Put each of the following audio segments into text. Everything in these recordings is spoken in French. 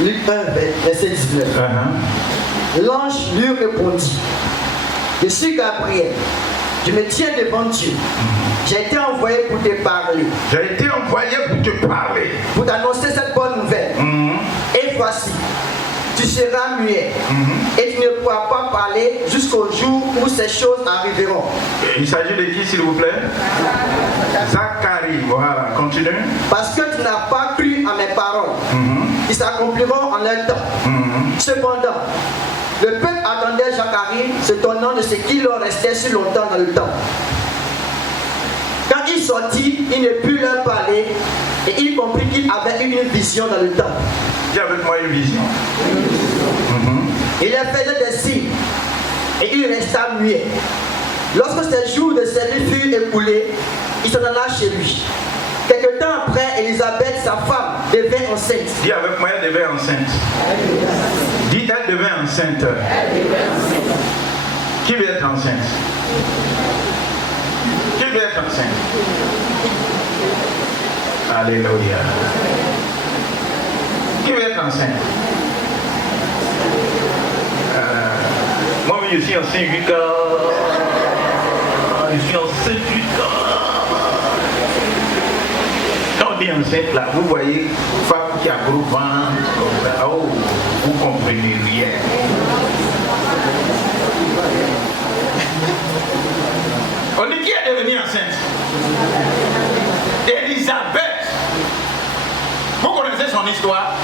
Luc 1, verset 19. L'ange lui répondit, je suis Gabriel, je me tiens devant Dieu. J'ai été envoyé pour te parler. J'ai été envoyé pour te parler. Pour t'annoncer cette bonne nouvelle. Et voici, tu seras muet. Et tu ne pourras pas parler jusqu'au jour où ces choses arriveront. Il s'agit de qui, s'il vous plaît? Zacharie. Voilà, continue. Parce que tu n'as pas cru à mes paroles. Qui s'accompliront en un temps. Cependant, le peuple attendait Zacharie, s'étonnant de ce qu'il leur restait si longtemps dans le temps. Quand il sortit, il ne put leur parler et il comprit qu'il avait eu une vision dans le temple. Dis avec moi une vision. Il leur faisait des signes et il resta muet. Lorsque ses jours de service furent écoulés, il s'en alla chez lui. Quelque temps après, Élisabeth, sa femme, devint enceinte. Dis avec moi, elle devait enceinte. Dis, elle devait enceinte. Qui veut être enceinte? Qui veut être enceinte? Alléluia. Qui veut être enceinte? Moi, je suis enceinte jusqu'à... Je suis enceinte jusqu'à... Quand on dit enceinte là, vous voyez, femme qui a gros ventre, oh, vous comprenez rien. On dit qui est devenue enceinte? Élisabeth. Vous connaissez son histoire?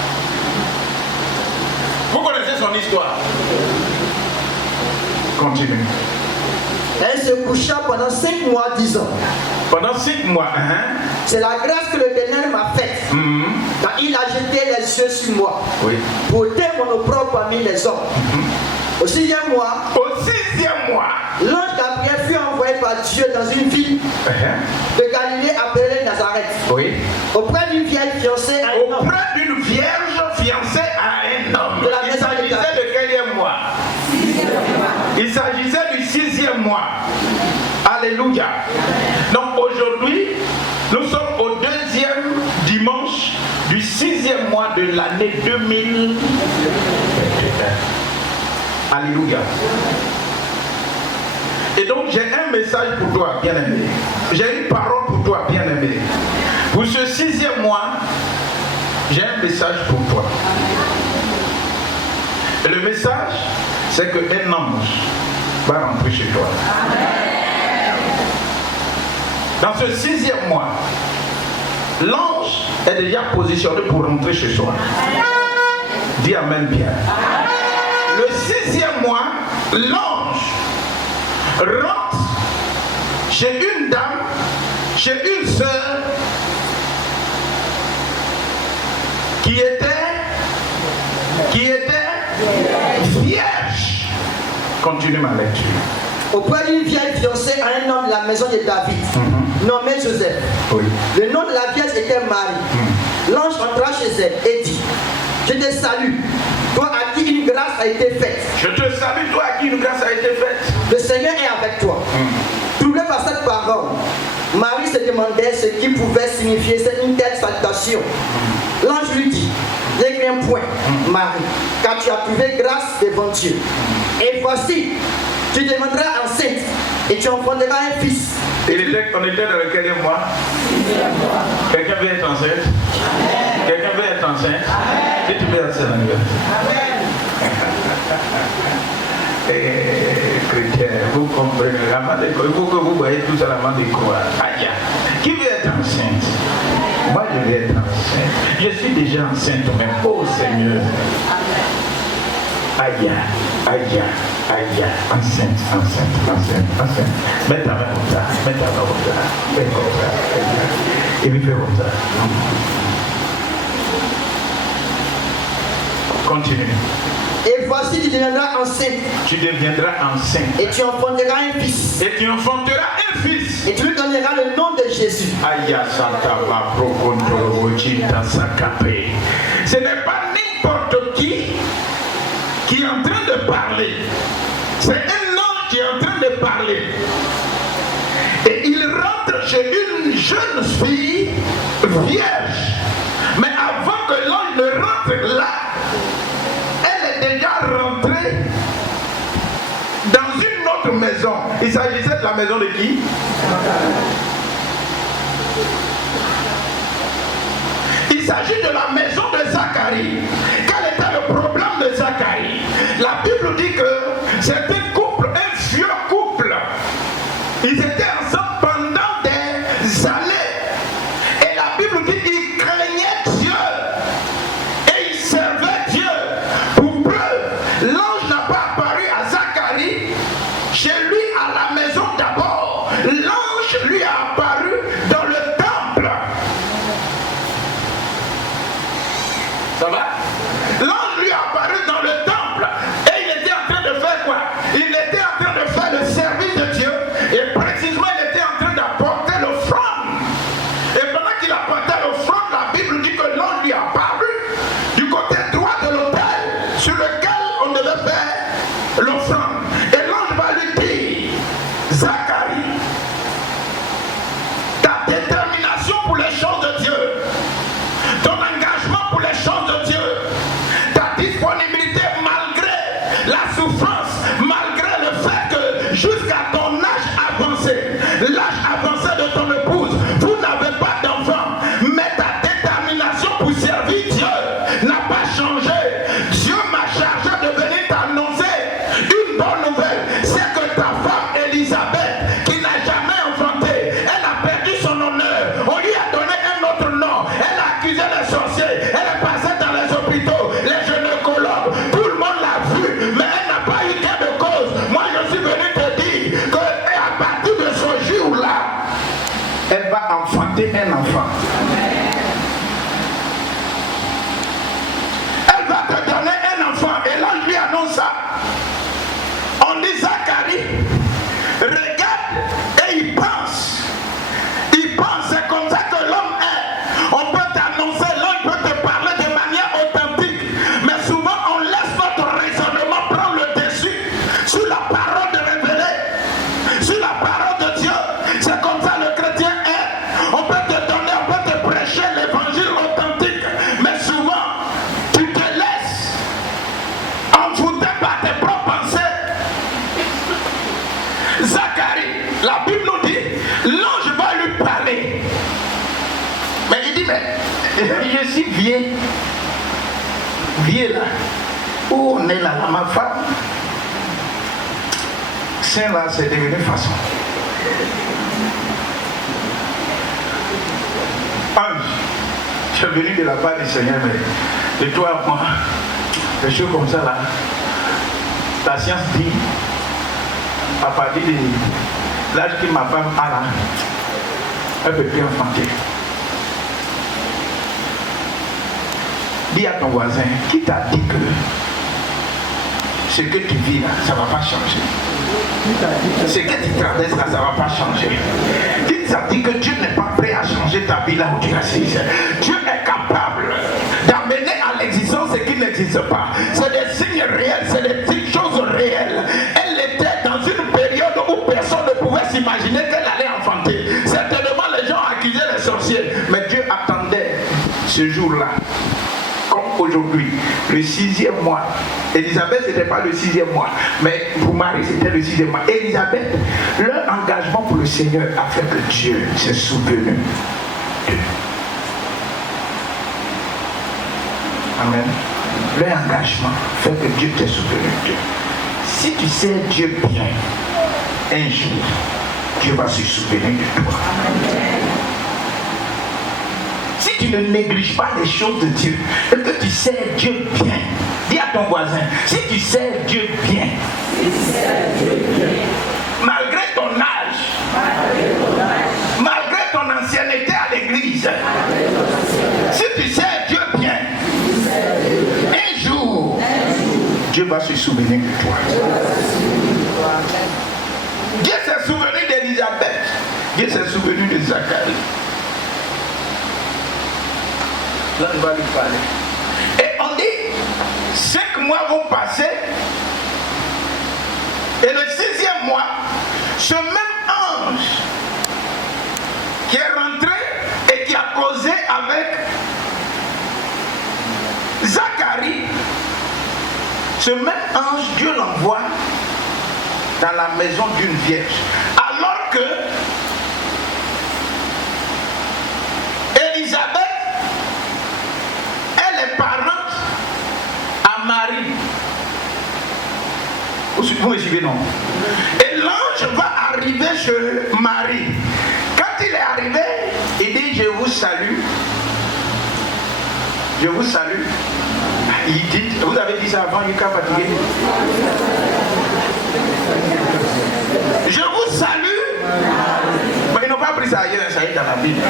Vous connaissez son histoire? Continue. Elle se coucha pendant 5 mois, 10 ans. Pendant 5 mois, C'est la grâce que l'Éternel m'a faite. Quand il a jeté les yeux sur moi. Oui. Pour être mon opprobre parmi les hommes. Au 6e mois. Au 6e mois. L'ange Gabriel fut envoyé par Dieu dans une ville de Galilée appelée Nazareth. Oui. Auprès d'une vieille fiancée à un homme. Auprès d'une vierge fiancée à un homme. De la Il maison s'agissait de quel mois? Il s'agissait du 6e mois. Alléluia. Donc aujourd'hui, nous sommes au 2e dimanche du 6e mois de l'année 2021. Alléluia. Et donc j'ai un message pour toi, bien-aimé. J'ai une parole pour toi, bien-aimé. Pour ce 6e mois, j'ai un message pour toi. Et le message, c'est qu'un ange va rentrer chez toi. Dans ce 6e mois, l'ange est déjà positionné pour rentrer chez toi. Dis amen bien. Le 6e mois, l'ange rentre chez une dame, chez une sœur qui était vierge. Continue ma lecture. Auprès d'une vieille fiancée à un homme de la maison de David, nommé Joseph. Oui. Le nom de la vierge était Marie. L'ange entra chez elle et dit, je te salue, toi à qui une grâce a été faite. Je te salue, toi à qui une grâce a été faite. Le Seigneur est avec toi. Troublé par cette parole, Marie se demandait ce qui pouvait signifier une telle salutation. L'ange lui dit, n'aie rien point, Marie, car tu as trouvé grâce devant Dieu. Et voici, tu deviendras enceinte et tu enfanteras un fils. On était dans lequel mois? Quelqu'un veut être enceinte? Quelqu'un veut être enceinte? Si tu veux être enceinte, chrétien, vous comprenez, il faut que vous voyez tout ça la main de croix. Aïe, qui veut être enceinte? Moi je vais être enceinte. Je suis déjà enceinte, mais oh Seigneur. Aïe, aïe, aïe, enceinte. Mets ta main comme ça, fais comme ça. Et lui fait comme ça. Continue. Et voici, tu deviendras enceinte. Tu deviendras enceinte. Et tu enfanteras un fils. Et tu enfanteras un fils. Et tu lui donneras le nom de Jésus. Ce n'est pas n'importe qui est en train de parler. C'est un homme qui est en train de parler. Et il rentre chez une jeune fille vierge. Mais avant que l'ange ne rentre là, elle est déjà rentrée dans une autre maison. Il s'agissait de la maison de qui? Il s'agit de la maison de Zacharie. Quel était le problème de Zacharie? La Bible dit que c'était un couple, un vieux couple. Ils étaient ensemble pendant des années. Et la Bible dit qu'ils craignaient Dieu. Et ils servaient Dieu. Pour preuve, l'ange n'a pas apparu à Zacharie, chez lui à la maison d'abord. L'ange lui a apparu dans le temple. Ça va? L'ange lui a apparu dans le temple. Et il était en train de faire quoi? Il était en train de faire le service de Dieu. Et précisément, il était en train d'apporter l'offrande. Et pendant qu'il apportait l'offrande, la Bible dit que l'ange lui a apparu du côté droit de l'autel sur lequel on devait faire l'offrande. Et l'ange va lui dire, Zacharie, ta détermination pour les choses de Dieu, ton engagement pour les choses de Dieu, ta disponibilité malgré la souffrance, malgré le fait que jusqu'à ton âge avancé de ton épouse, vous n'avez pas d'enfant, mais ta détermination pour servir Dieu n'a pas changé. Dieu m'a chargé de venir t'annoncer une bonne nouvelle, c'est que ta femme Élisabeth, qui n'a jamais enfanté, elle a perdu son honneur, on lui a donné un autre nom, elle a accusé les sorciers, elle est passée dans les hôpitaux, les gynécologues, tout le monde l'a vu, mais elle n'a pas eu gain de cause. Moi je suis venu te dire qu'à partir de ce jour-là, elle va enfanter un enfant. Elle va te donner un enfant. Et là, je lui annonce ça. On dit Zacharie, regarde et il pense. Il pense, c'est comme ça que l'homme est. On peut t'annoncer, l'homme peut te parler de manière authentique. Mais souvent, on laisse notre raisonnement prendre le dessus sur la parole de révélée, sur la parole de Dieu. C'est comme ça le chrétien est. On peut te donner, on peut te prêcher l'évangile authentique. Mais souvent, tu te laisses envoûter par tes propres pensées. Zacharie, la Bible nous dit, l'ange va lui parler. Mais il dit, mais je suis vieux. Vieux là. Où on est là, ma femme? C'est là, c'est devenu façon. Ange, je suis venu de la part du Seigneur, mais de toi à moi, des choses comme ça là, la science dit, à partir de l'âge que ma femme a là, elle ne peut plus enfanter. Dis à ton voisin, qui t'a dit que ce que tu vis là, ça ne va pas changer. Ce que tu traverses là, ça ne va pas changer. Qui t'a dit que Dieu n'est pas prêt à changer ta vie là où tu es assise? Dieu est capable d'amener à l'existence ce qui n'existe pas. C'est des signes réels, c'est des petites choses réelles. Elle était dans une période où personne ne pouvait s'imaginer qu'elle allait enfanter. Certainement les gens accusaient les sorciers, mais Dieu attendait ce jour-là. Aujourd'hui, le 6e mois. Élisabeth, ce n'était pas le 6e mois, mais pour Marie, c'était le 6e mois. Élisabeth, leur engagement pour le Seigneur a fait que Dieu s'est souvenu d'eux. Amen. Leur engagement fait que Dieu t'est souvenu d'eux. Si tu sais Dieu bien, un jour, Dieu va se souvenir de toi. Si tu ne négliges pas les choses de Dieu, et que tu sais Dieu bien, dis à ton voisin, si tu sais Dieu bien, malgré ton âge, malgré ton ancienneté à l'église, si tu sais Dieu bien, un jour, Dieu va se souvenir de toi. Dieu s'est souvenu d'Élisabeth, Dieu s'est souvenu de Zacharie. Là, on va lui parler. Et on dit, 5 mois vont passer. Et le 6e mois, ce même ange qui est rentré et qui a causé avec Zacharie Ce même ange, Dieu l'envoie dans la maison d'une vierge. Alors que Élisabeth, elle est parente à Marie. Vous me suivez, non? Et l'ange va arriver chez Marie. Quand il est arrivé, il dit: je vous salue. Je vous salue. Il dit, vous avez dit ça avant, il est fatigué. Je vous salue. Mais ils n'ont pas pris ça ailleurs, ça y est dans la Bible.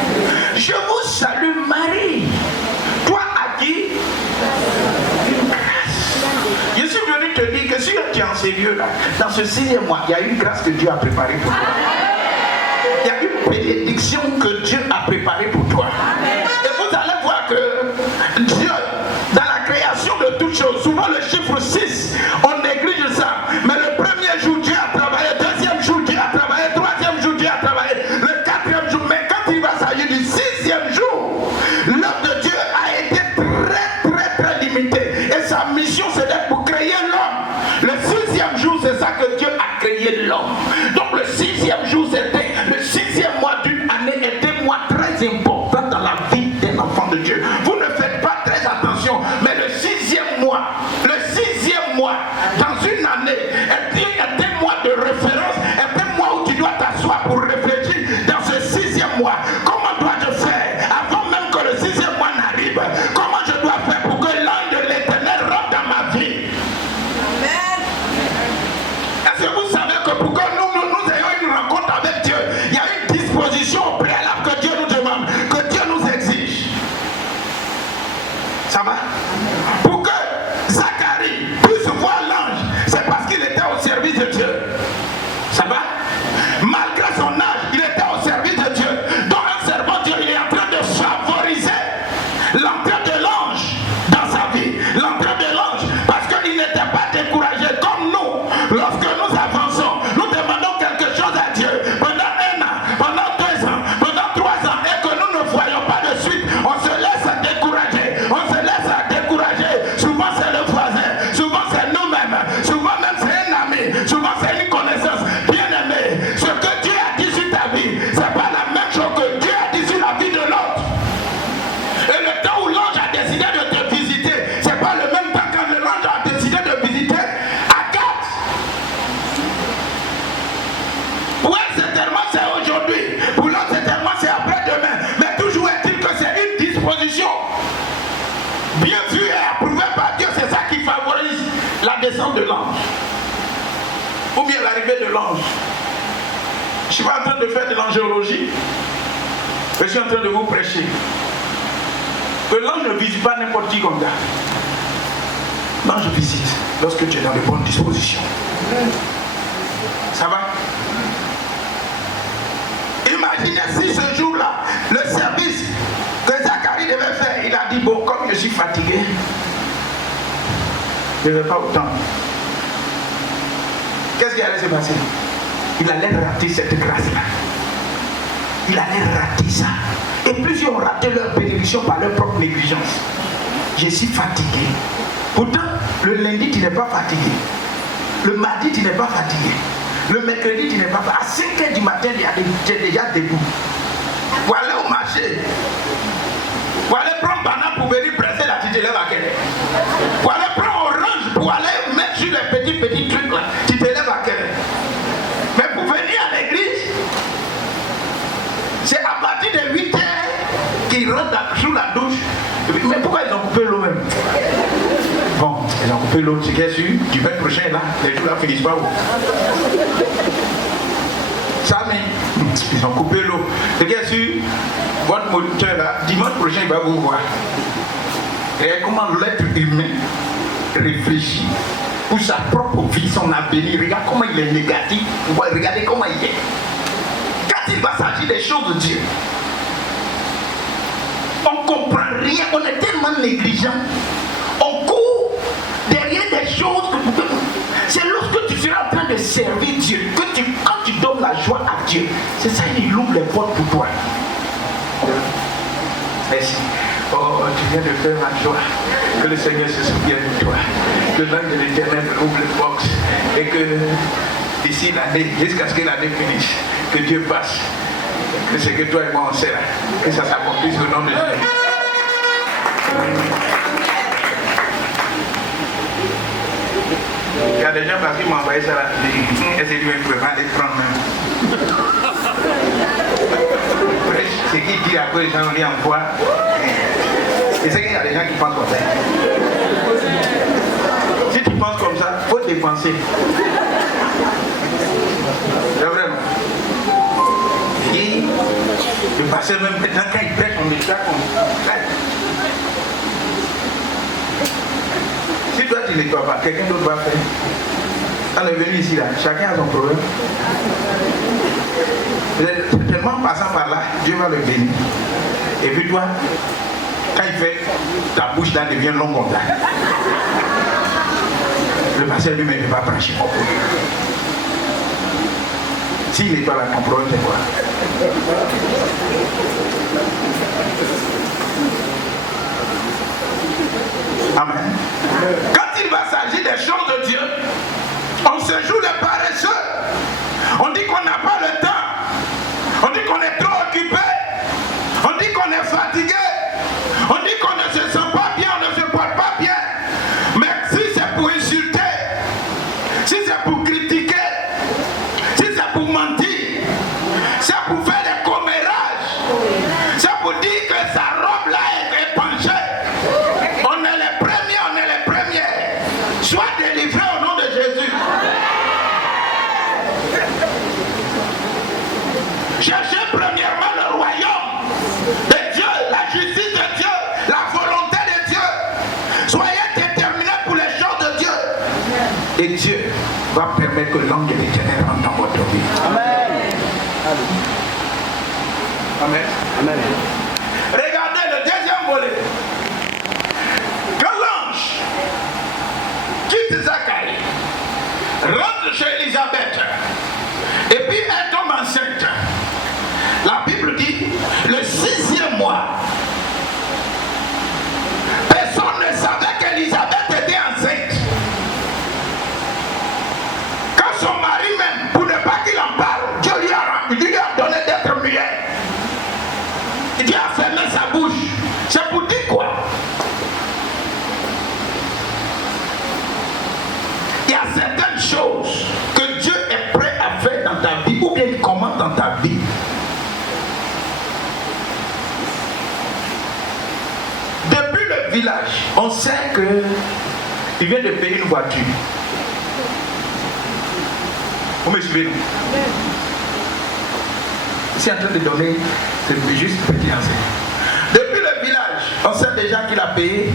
Je vous salue Marie. Toi à qui? Je suis venu te dire que si tu es en ces lieux-là, dans ce 6e mois, il y a une grâce que Dieu a préparée pour toi. Il y a une bénédiction que Dieu a préparée pour toi. Et vous allez voir que Dieu, dans la création de toutes choses, souvent le chiffre 6, on néglige ça. Mais le premier jour, Dieu a travaillé. Deuxième jour, Dieu a travaillé. Troisième jour, Dieu a travaillé. Le 4e jour, mais quand il va s'agir du 6e jour, l'œuvre de Dieu a été très limitée. Et sa mission, c'est d'être pour créer l'homme. Le 6e jour, c'est ça que Dieu a créé l'homme. Donc le 6e jour, c'était le 6e mois d'une année, était un mois très important dans la vie d'un enfant de Dieu. Vous ne faites pas très attention, mais le 6e mois, dans une année, est un mois de référence, est un mois où tu dois t'asseoir pour réfléchir dans ce 6e mois. Comment dois-je faire avant même que le 6e mois n'arrive? Comment je dois faire pour que l'ange de l'Éternel rentre dans ma vie? Amen. Est-ce que vous savez que pour que nous ayons une rencontre avec Dieu, il y a une disposition au préalable que Dieu nous demande, que Dieu nous exige? Ça va? Pour que Zacharie puisse voir l'ange, c'est parce qu'il était au service de Dieu. Ça va? Malgré son âge, il était au service de Dieu. Donc un servant de Dieu, il est en train de favoriser l'entrée de l'ange dans sa vie. L'entrée de l'ange, parce qu'il n'était pas découragé comme nous. Lorsque nous avançons, nous demandons quelque chose à Dieu pendant 1 an, pendant 2 ans, pendant 3 ans, et que nous ne voyons pas de suite, on se laisse décourager. On se laisse décourager. Souvent c'est le voisin, souvent c'est nous-mêmes, souvent même c'est un ami, souvent c'est une connaissance. Bien aimé, ce que Dieu a dit sur ta vie, c'est pas la même chose que Dieu a dit sur la vie de l'autre. Et le temps où l'ange a décidé de te visiter, c'est pas le même temps quand l'ange a décidé de visiter Agathe. Pour elle, certainement c'est aujourd'hui, pour l'autre certainement c'est après-demain, mais toujours est-il que c'est une disposition bien vue et approuvée par Dieu. C'est ça qui favorise la descente de l'ange ou bien l'arrivée de l'ange. Je ne suis pas en train de faire de l'angéologie, je suis en train de vous prêcher que l'ange ne visite pas n'importe qui comme ça. L'ange visite lorsque tu es dans les bonnes dispositions. Ça va? Imaginez si ce jour-là, le service que Zacharie devait faire, il a dit: bon, comme je suis fatigué, je ne vais pas autant. Qu'est-ce qui allait se passer? Il allait rater cette grâce-là. Il allait rater ça. Et plusieurs ont raté leur bénédiction par leur propre négligence. Je suis fatigué. Pourtant, le lundi, tu n'es pas fatigué. Le mardi, tu n'es pas fatigué. Le mercredi, tu n'es pas fatigué. À 5 h du matin, tu es déjà debout. Pour aller au marché. Pour aller prendre banane pour venir presser la petite élève à quelle heure? Pour aller prendre orange pour aller mettre sur les petits trucs là. Tu te lèves à quelle heure? Mais pour venir à l'église, c'est à partir de 8 h qu'ils rentrent sous la douche. Mais pourquoi ils ont coupé l'eau même? Bon, ils ont coupé l'eau, c'est bien sûr. Du même prochain là, les jours là finissent pas où? Samy, ils ont coupé l'eau. C'est bien sûr, votre moniteur là, dimanche prochain il va vous voir. Et comment l'être humain réfléchit pour sa propre vie, son avenir. Regarde comment il est négatif. Regardez comment il est. Quand il va s'agir des choses de Dieu, on ne comprend rien. On est tellement négligent. On court derrière des choses. C'est lorsque tu seras en train de servir Dieu, que quand tu donnes la joie à Dieu, c'est ça, il ouvre les portes pour toi. Merci. Oh, tu viens de faire ma joie. Que le Seigneur se souvienne de toi. Que l'ange de l'Éternel ouvre les box. Et que d'ici l'année, jusqu'à ce que l'année finisse, que Dieu passe. Que c'est que toi et moi on sait là. Que ça s'accomplisse au nom de Jésus. Il y a des gens qui m'ont envoyé ça là. Et c'est lui qui ne peut pas les prendre même. C'est qui dit à quoi les gens lui envoient. Et c'est qu'il y a des gens qui pensent comme ça. Si tu penses comme ça, il faut dépenser. C'est vraiment. Et le pasteur même maintenant quand il prêche, on est là comme ça. Si toi tu ne nettoies pas, quelqu'un d'autre va faire. On est venu ici là, chacun a son problème. Tellement passant par là, Dieu va le bénir. Et puis toi, quand il fait, ta bouche là devient longue comme ça. Le pasteur lui-même ne va pas brancher mon problème. S'il n'est pas là, ton problème c'est quoi? Amen. Quand il va s'agir des choses de Dieu, on se joue les paresseux. On dit qu'on n'a pas le temps. On dit qu'on est trop occupé. On dit qu'on est fatigué. On dit qu'on ne se sent pas bien, on ne se porte pas bien. Mais si c'est pour insulter, si c'est pour critiquer, si c'est pour mentir, c'est pour faire des commérages, c'est pour dire que sa robe là est penchée. On est les premiers. Sois délivré au nom de Jésus. Cherchez premièrement le royaume de Dieu, la justice de Dieu, la volonté de Dieu. Soyez déterminés pour les choses de Dieu. Et Dieu va permettre que l'ange de l'Éternel rentre dans votre vie. Amen. Amen. Amen. Regardez le deuxième volet. Que l'ange quitte Zacharie, rentre chez Élisabeth, et puis elle tombe enceinte. La Bible dit, le 6e mois, personne ne savait qu'Élisabeth était enceinte. Quand son mari même, pour ne pas qu'il en parle, Dieu lui a donné d'être muet. Dieu a fermé sa bouche. C'est pour dire quoi? Il y a certaines choses que Dieu est prêt à faire dans ta vie, ou bien il commande dans ta vie. Depuis le village, on sait qu'il vient de payer une voiture. Vous me suivez? C'est en train de donner, c'est juste petit enseignement. Depuis le village, on sait déjà qu'il a payé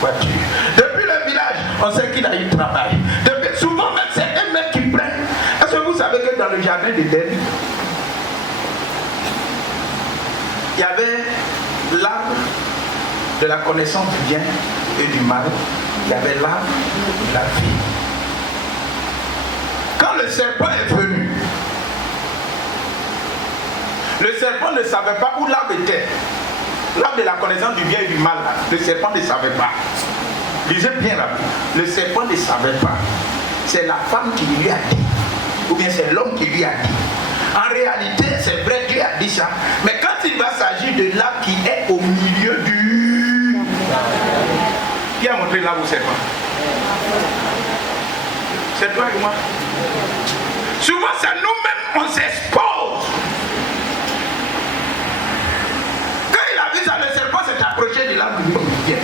voiture. Depuis le village, on sait qu'il a eu travail. Depuis, souvent même, c'est eux-mêmes qui prennent. Est-ce que vous savez que dans le jardin d'Éden, il y avait l'arbre de la connaissance du bien et du mal. Il y avait l'arbre de la vie. Quand le serpent est venu, le serpent ne savait pas où l'arbre était. L'arbre de la connaissance du bien et du mal, le serpent ne savait pas. Lisez bien là. Le serpent ne savait pas. C'est la femme qui lui a dit. Ou bien c'est l'homme qui lui a dit. En réalité, c'est vrai, Dieu a dit ça. Mais quand il va s'agir de l'arbre qui est au milieu du... Qui a montré l'arbre au serpent? C'est toi et moi. Souvent, c'est nous-mêmes, on s'expose. Quand il a vu ça, le serpent s'est approché de l'arbre. Viens.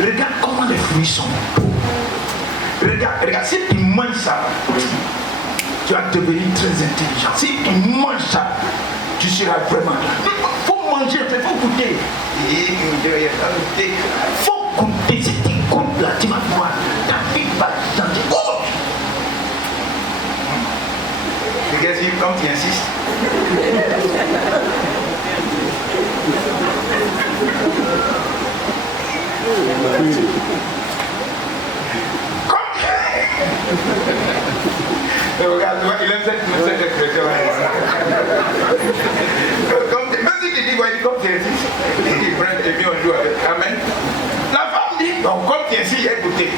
Regarde comment les fruits sont beaux. Regarde, si tu manges ça, tu vas devenir très intelligent. Si tu manges ça, tu seras vraiment... Il faut manger, il faut goûter. Il faut goûter. Si tu goûtes là, tu vas voir. Ta vie va changer. Oh! Regarde, comme tu insistes. Regarde, il aime cette expression. Même si tu dis, comme tu insistes. donc comme qui ainsi, il a écouté.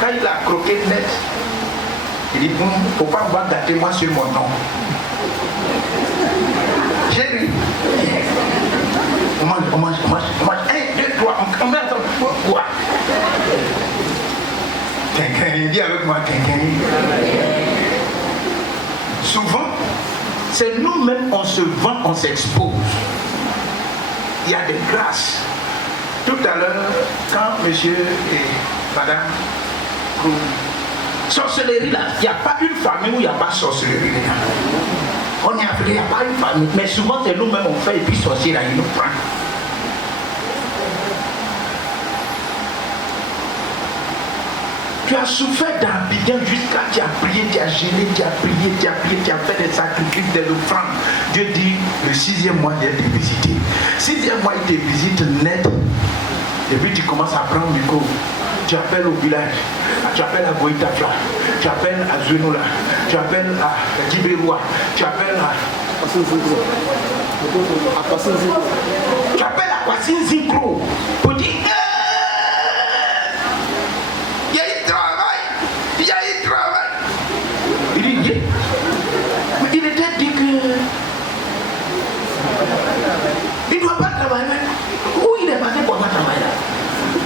Quand il a croqué net, il dit, bon, il ne faut pas me voir gâter moi sur mon nom. J'ai ri. On mange. 1, 2, 3, on met ensemble. Quoi? Quelqu'un dit avec moi, quelqu'un. Souvent, c'est nous-mêmes, on se vend, on s'expose. Il y a des grâces. Tout à l'heure, quand monsieur et madame, sorcellerie là, il n'y a pas une famille où il n'y a pas sorcellerie là. On est appelé, il n'y a pas une famille, mais souvent c'est nous-mêmes on fait et puis sorcier là, il nous prend. Tu as souffert d'Abidjan jusqu'à tu as prié, tu as gêné, tu as prié, tu as fait des sacrifices, des offrandes. Dieu dit, le 6e mois, il te visité. 6e mois, il te visite net. Et puis tu commences à prendre le micro. Tu appelles au village, tu appelles à Goïtafla, tu appelles à Zenola, tu appelles à Djiberoua, tu appelles à Kwassin Zikro pour dire il y a eu travail. Il dit, mais il était dit que il ne doit pas travailler. Où il est passé pour pas travailler là?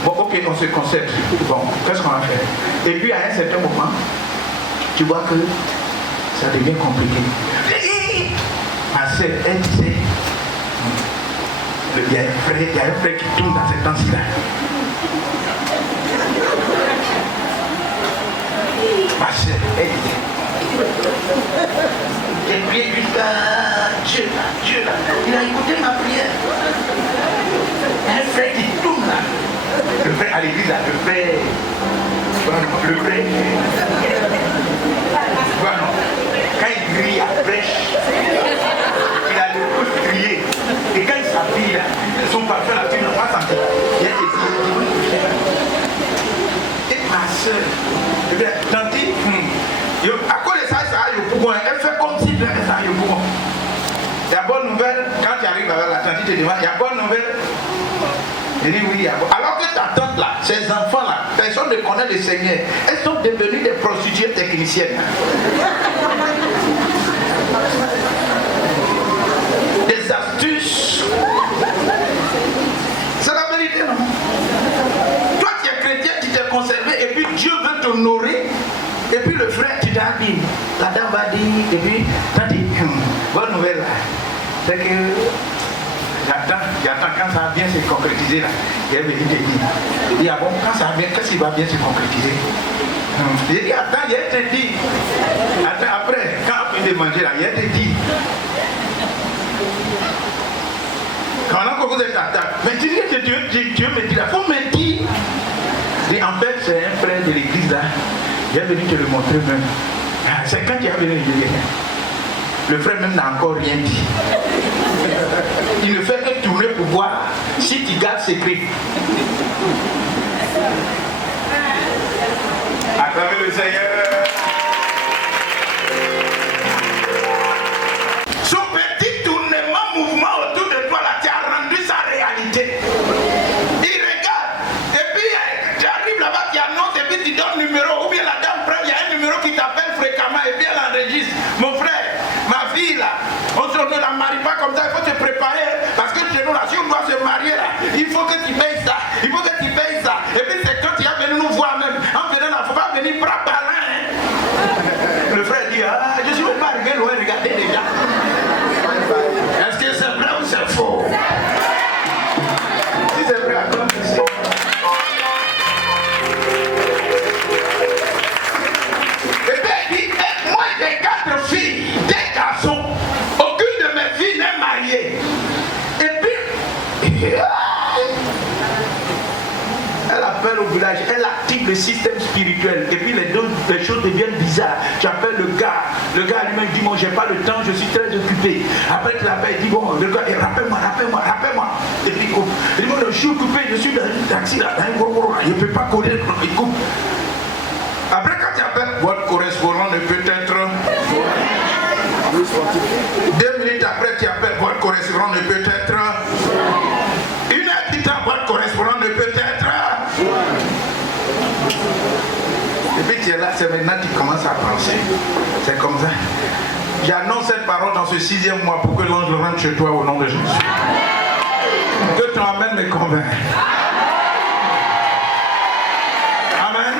Bon, ok, on se concentre. Bon, qu'est-ce qu'on va faire? Et puis à un certain moment, tu vois que ça devient compliqué. Ma soeur, elle disait, il y a un frère qui tourne dans cette temps-ci là. Ma soeur, elle disait, j'ai prié jusqu'à Dieu là. Il a écouté ma prière. Un frère qui tourne là. Le frère à l'église là, le frère. Voilà. Quand il crie à brèche, il a le coup de crier. Et quand il s'habille là, son parfum là, tu n'as pas senti. Il y a des et ma soeur, eh bien, tantine, à cause de ça, elle fait comme si elle avait ça, il y a bonne nouvelle, quand tu arrives avec la tante, tu te demandes, il y a bonne nouvelle. Je dis oui, alors que ta tante là, ces enfants là, personne ne connaît le Seigneur. Elles sont devenues des prostituées techniciennes. Des astuces. C'est la vérité, non? Toi qui es chrétien, tu t'es conservé et puis Dieu veut t'honorer. Et puis le frère, tu t'as dit, la dame va dire, et puis t'as dit, bonne nouvelle là. C'est que J'attends quand ça va bien se concrétiser là. Il est venu te dire. Il dit, ah bon, quand ça va bien, qu'est-ce qui va bien se concrétiser? Il dit, attends, il te dit. Attends, après, quand on finit de manger là, il te dit. Quand on a beaucoup de tata, mais tu dis que Dieu me dit là, faut me dire. Et en fait, c'est un frère de l'église là. Il est venu te le montrer même. C'est quand il est venu le dire. Le frère même n'a encore rien dit. Il ne fait que tourner pour voir si tu gardes secret. Acclamez le Seigneur. Ce petit tournement, mouvement autour de toi là, tu as rendu sa réalité. Il regarde. Et puis tu arrives là-bas, tu annonces et puis tu donnes le numéro. Ou bien la dame prend, il y a un numéro qui t'appelle fréquemment et puis elle enregistre. Mon frère, ma fille là, on ne la marie pas comme ça, il faut te préparer. Parce que chez nous là, si on doit se marier là, il faut que tu payes ça. Il faut que tu payes ça. Et puis c'est quand tu as venu nous voir même. En venant là, il ne faut pas venir prendre balin. Hein. Le frère dit, ah, je ne suis même pas arrivé loin, regardez déjà. Est-ce que c'est vrai ou c'est faux? Si c'est vrai, attends, c'est et bien il dit, moi j'ai 4 filles, 2 garçons. Aucune de mes filles n'est mariée. Et puis, elle appelle au village, elle active le système spirituel. Et puis les choses deviennent bizarres. Tu appelles le gars lui-même dit, moi j'ai pas le temps, je suis très occupé. Après tu l'appelles, il dit, bon, le gars, rappelle-moi. Et puis il coupe. Il dit, bon, je suis occupé, je suis dans un taxi là, il ne peut pas courir, il coupe. Après quand tu appelles, votre correspondant ne peut être... 2 minutes après tu appelles, votre correspondant ne peut être... 1 heure plus tard, votre correspondant ne peut être... Et puis tu es là, c'est maintenant que tu commences à penser. C'est comme ça. J'annonce cette parole dans ce 6e mois pour que l'ange rentre chez toi au nom de Jésus. Que ton amen me convainc. Amen.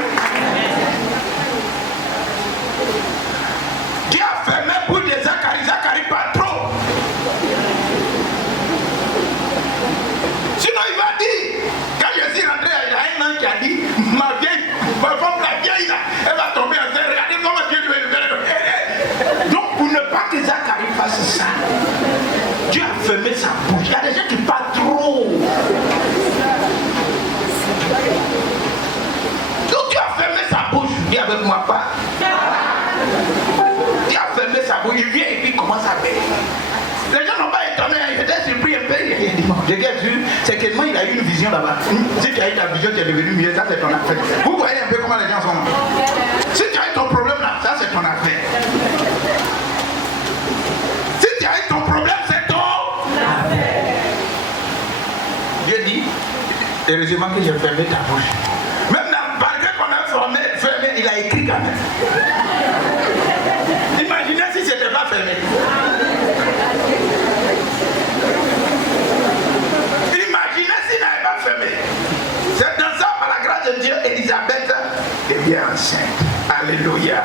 Dieu a fermé pour de Zacharie. Zacharie pas trop. Sinon il va dire, quand je suis rentré, il y a un an qui a dit, ma vieille, ma femme la vieille là, elle va tomber en terre. Regardez comment Dieu lui est. Donc pour ne pas que Zacharie fasse ça, Dieu a fermé sa bouche. Il y a des gens qui parlent trop. Donc Dieu a fermé sa bouche. Dis avec moi pas. Dieu a fermé sa bouche. Il vient et puis il commence à payer. Les gens n'ont pas étonné. J'étais surpris un peu. J'ai vu, c'est que moi il a eu une vision là-bas. Si tu as eu ta vision, tu es devenu mieux. Ça c'est ton affaire. Vous voyez un peu comment les gens sont. Si tu as eu ton problème là, ça c'est ton affaire. Si tu as eu ton problème, c'est ton affaire. Dieu dit, heureusement que j'ai fermé ta bouche. Même malgré qu'on a fermé, il a écrit quand même. Imaginez si c'était pas fermé. Imaginez s'il n'avait pas fermé. C'est dans ça, par la grâce de Dieu, Élisabeth est bien enceinte. Alléluia.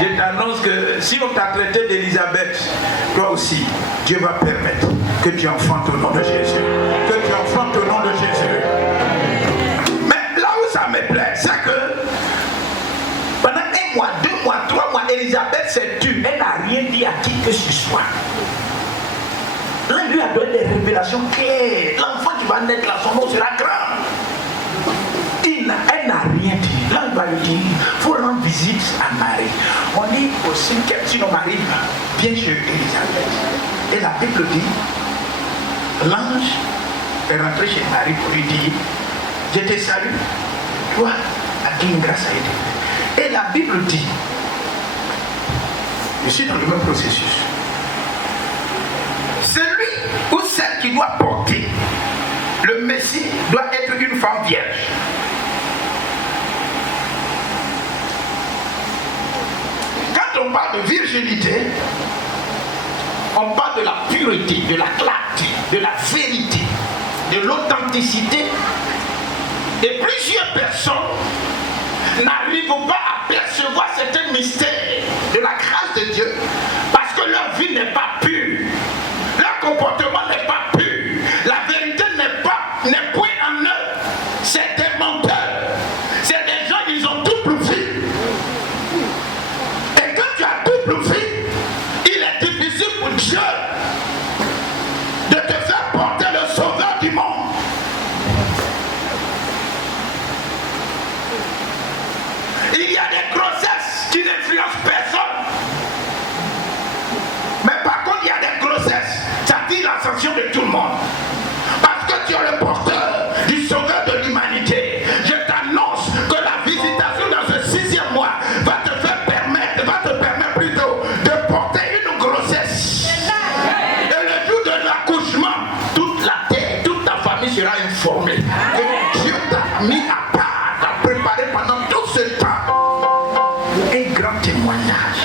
Je t'annonce que si on t'a traité d'Élisabeth, toi aussi, Dieu va permettre que tu enfantes au nom de Jésus. Que tu enfantes au nom de Jésus. Mais là où ça me plaît, c'est que pendant 1 mois, 2 mois, 3 mois, Élisabeth s'est tue. Elle n'a rien dit à qui que ce soit. Là, il lui a donné des révélations claires. L'enfant qui va naître là, son nom sera grand. Elle n'a rien dit. Là, il va lui dire, il faut rendre visite à Marie. On dit aussi que sinon Marie vient chez Élisabeth. Et la Bible dit, l'ange est rentré chez Marie pour lui dire, je te salue, toi à qui une grâce a été. Et la Bible dit, je suis dans le même processus. Celui ou celle qui doit porter le Messie doit être une femme vierge. Quand on parle de virginité, on parle de la pureté, de la clarté, de la vérité, de l'authenticité. Et plusieurs personnes n'arrivent pas à percevoir certains mystères de la grâce de Dieu parce que leur vie n'est pas pure, leur comportement n'est pas pur, la vérité n'est point en eux. C'est des menteurs, c'est des gens qui ont double vie. Et quand tu as double vie, il est difficile pour Dieu de te faire porter le sauveur du monde. Il y a des grossesses qui n'influencent personne. Mais par contre, il y a des grossesses, ça attire l'attention de tout le monde. Parce que tu es le porteur du sauveur de l'humanité. Je t'annonce que la visitation dans ce 6e mois va te permettre plutôt de porter une grossesse. Et le jour de l'accouchement, toute la terre, toute ta famille sera informée. Et Dieu t'a mis à part, t'a préparé pendant tout ce temps un grand témoignage.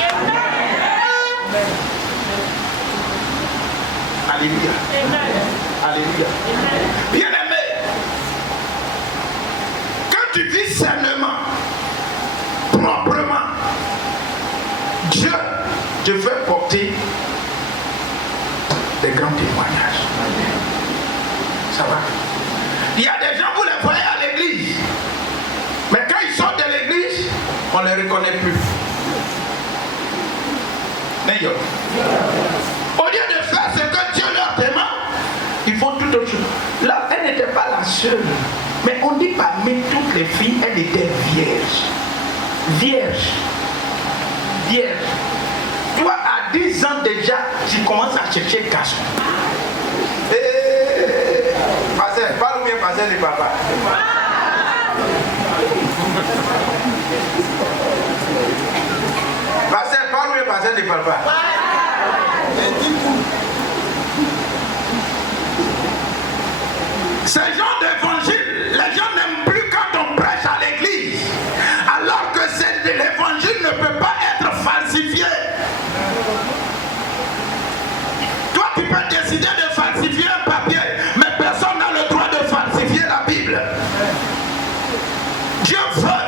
Alléluia. Alléluia. Bien-aimé, quand tu vis sainement, proprement, Dieu te fait porter des grands témoignages. Ça va? Il y a des gens, vous les voyez à l'église, mais quand ils sortent de l'église, on ne les reconnaît plus. Mais yo, au lieu de faire ce que Dieu leur demande, ils font tout autre chose. Là, elle n'était pas la seule. Mais on dit parmi toutes les filles, elle était vierge. Vierge. Vierge. Toi, à 10 ans déjà, tu commences à chercher le garçon. Pasteur, parle bien pasteur du papa. Pasteur, parle bien pasteur du papa. Ce genre d'évangile, les gens n'aiment plus quand on prêche à l'église. Alors que c'est veut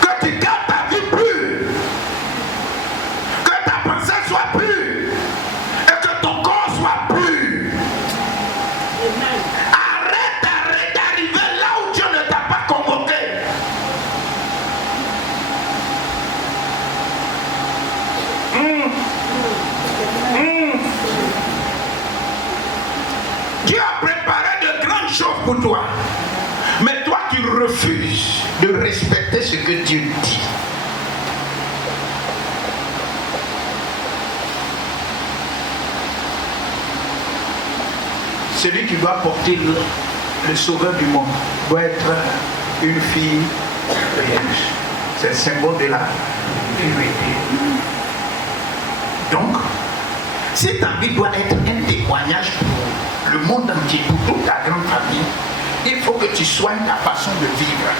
que tu gardes ta vie pure, que ta pensée soit pure et que ton corps soit pur. Arrête d'arriver là où Dieu ne t'a pas convoqué. Dieu a préparé de grandes choses pour toi. Mais toi qui refuses de respecter ce que Dieu dit. Celui qui doit porter le sauveur du monde doit être une fille vierge. C'est le symbole de la purité. Donc, si ta vie doit être un témoignage pour le monde entier, pour toute ta grande famille, il faut que tu soignes ta façon de vivre.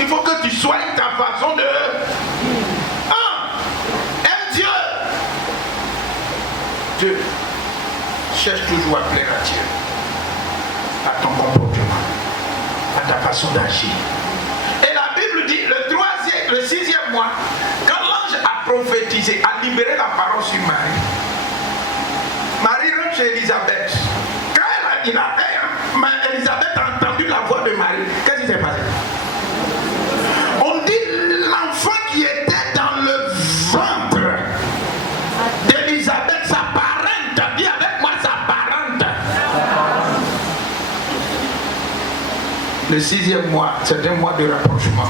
Il faut que tu soignes ta façon de... Aime Dieu. Dieu cherche toujours à plaire à Dieu, à ton comportement, à ta façon d'agir. Et la Bible dit, le 6e mois, quand l'ange a prophétisé, a libéré la parole sur Marie, Marie rentre chez Élisabeth. Quand elle a dit Élisabeth a entendu la voix de Marie. Qu'est-ce qui s'est passé? On dit l'enfant qui était dans le ventre d'Élisabeth, sa parente, dis avec moi sa parente. Le 6e mois, c'est un mois de rapprochement.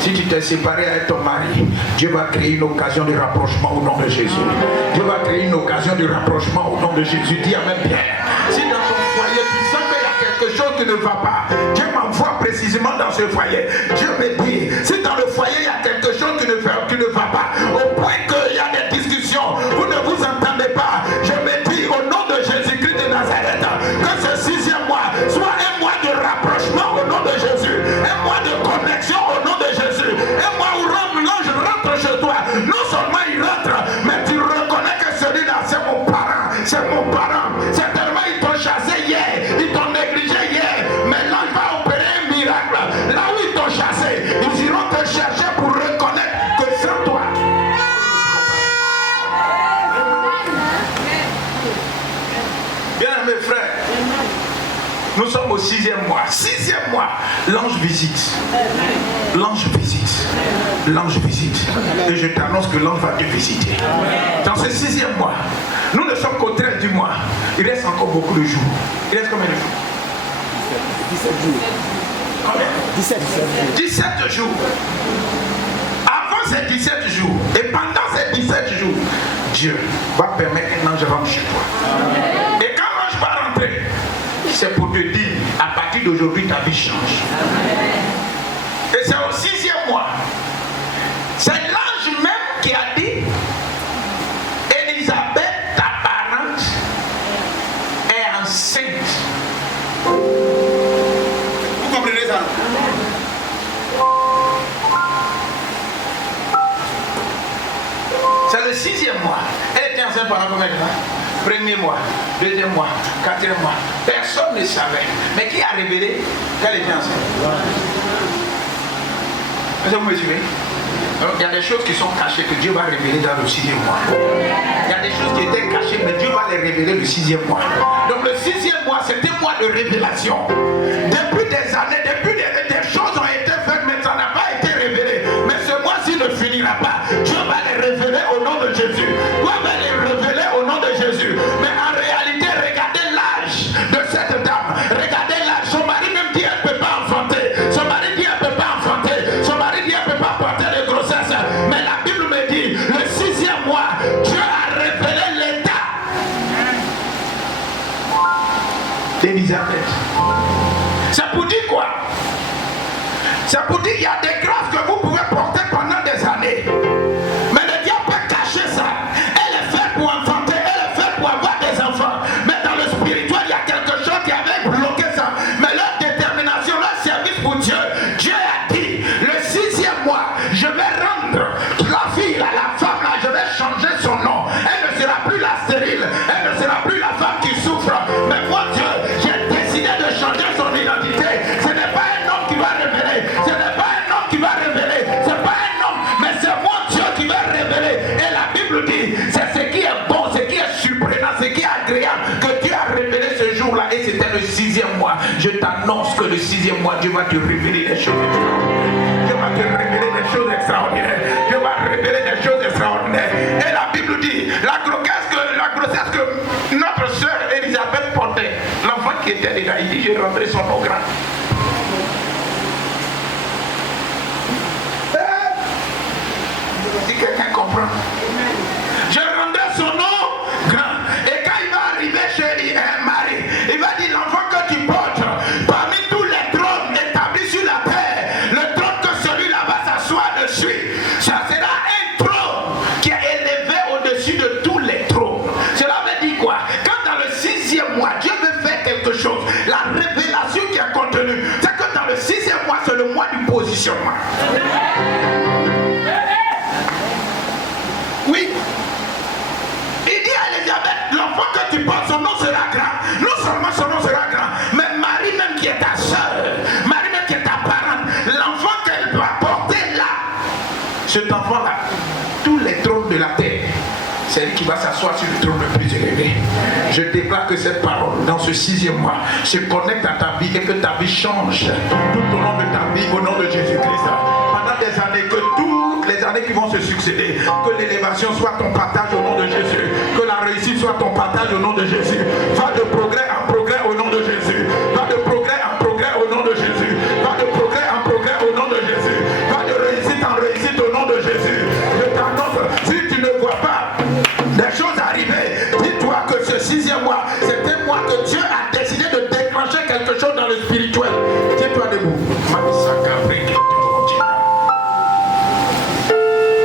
Si tu t'es séparé avec ton mari, Dieu va créer une occasion de rapprochement au nom de Jésus. Dieu va créer une occasion de rapprochement au nom de Jésus. Dis amen bien. Si dans ton foyer tu sens qu'il y a quelque chose qui ne va pas, Dieu m'envoie précisément dans ce foyer. Dieu me dit, si dans le foyer il y a quelque chose qui ne va pas, au point qu'il y a des discussions, vous ne vous entendez pas, je me dis au nom de Jésus-Christ de Nazareth, que ce 6e mois soit un mois de rapprochement au nom de Jésus, un mois de connexion au nom de Jésus, un mois où l'ange rentre chez toi. Non seulement il rentre, mais tu reconnais que celui-là c'est mon parent, c'est mon parent. Certainement ils t'ont chassé hier, ils t'ont négligé hier, mais l'ange va opérer un miracle. Là où ils t'ont chassé, ils iront te chercher pour reconnaître que c'est toi. Bien mes frères, nous sommes au 6e mois. 6e mois, l'ange visite. L'ange visite. L'ange visite. Et je t'annonce que l'ange va te visiter. Dans ce 6e mois, nous ne sommes qu'au 13 du mois. Il reste encore beaucoup de jours. Il reste combien de jours? 17 jours. Combien? 17 jours. Avant ces 17 jours, et pendant ces 17 jours, Dieu va permettre qu'un ange rentre chez toi. Et quand l'ange va rentrer, c'est pour te dire, à partir d'aujourd'hui, ta vie change. Et c'est au 6e mois. C'est l'ange même qui a dit, Élisabeth, ta parente, est enceinte. Vous comprenez ça? C'est le 6e mois. Elle était enceinte pendant combien de temps? 1er mois, 2e mois, 4e mois. Personne ne savait. Mais qui a révélé qu'elle était enceinte? Est-ce que vous me suivez? Donc, il y a des choses qui sont cachées que Dieu va révéler dans le 6e mois. Il y a des choses qui étaient cachées, mais Dieu va les révéler le 6e mois. Donc le 6e mois, c'est un mois de révélation. Depuis des années, depuis des choses ont été faites, mais ça n'a pas été révélé. Mais ce mois-ci ne finira pas. Dieu va les révéler au nom de Jésus. Dieu va les révéler au nom de Jésus. Mais en réalité, regardez l'âge de cette dame. Regardez l'âge. Son mari même dit elle ne peut pas enfanter. Son mari dit elle ne peut pas enfanter. Son mari dit elle ne peut pas porter de grossesse. Mais la Bible me dit, le 6e mois, Dieu a révélé l'état d'Élisabeth. C'est pour dire quoi? C'est pour dire qu'il y a des grâces que vous pouvez porter pendant des années. Mais le diable peut cacher ça. Elle est faite pour enfanter, elle est faite pour avoir des enfants. Mais dans le spirituel, il y a quelque chose qui avait bloqué ça. Mais leur détermination, leur service pour Dieu, Dieu a dit, le 6e mois, je vais rendre la fille, la femme là, je vais changer son nom. Elle ne sera plus la stérile, elle ne sera plus la femme qui souffre. Mais moi, Dieu, j'ai décidé de changer son identité. Ce n'est pas le 6e mois, Dieu va te révéler des choses extraordinaires. Dieu va te révéler des choses extraordinaires. Dieu va révéler des choses extraordinaires. Et la Bible dit, la grossesse que notre soeur Elisabeth portait, l'enfant qui était déjà, il dit, j'ai rentré son nom grand. Si quelqu'un comprend. Je rendrai son nom grand. Et quand il va arriver chez Marie, il va dire, l'enfant que tu portes, parmi tous les trônes établis sur la terre, le trône que celui-là va s'asseoir dessus, ça sera un trône qui est élevé au-dessus de tous les trônes. Cela veut dire quoi? Quand dans le 6e mois, Dieu veut faire quelque chose, la révélation qui est contenue, c'est que dans le 6e mois, c'est le mois du positionnement. Oui. Il dit à Elisabeth, l'enfant que tu portes, son nom sera grand. Non seulement son nom sera grand, mais Marie même qui est ta soeur, Marie même qui est ta parente, l'enfant qu'elle doit porter là, cet enfant-là, tous les trônes de la terre, c'est lui qui va s'asseoir sur le trône le plus élevé. Je déclare que cette parole, dans ce 6e mois, se connecte à ta vie et que ta vie change tout au long de ta vie, au nom de Jésus-Christ. Pendant des années, que toutes les années qui vont se succéder, que l'élévation soit ton partage au nom de Jésus, que la réussite soit ton partage au nom de Jésus. Va de progrès en progrès au nom de Jésus. Va de progrès en progrès au nom de Jésus. Va de progrès en progrès au nom de Jésus. Va de réussite en réussite au nom de Jésus. Je t'annonce, si tu ne vois pas des choses arriver, dis-toi que ce 6e mois, c'est un mois que Dieu a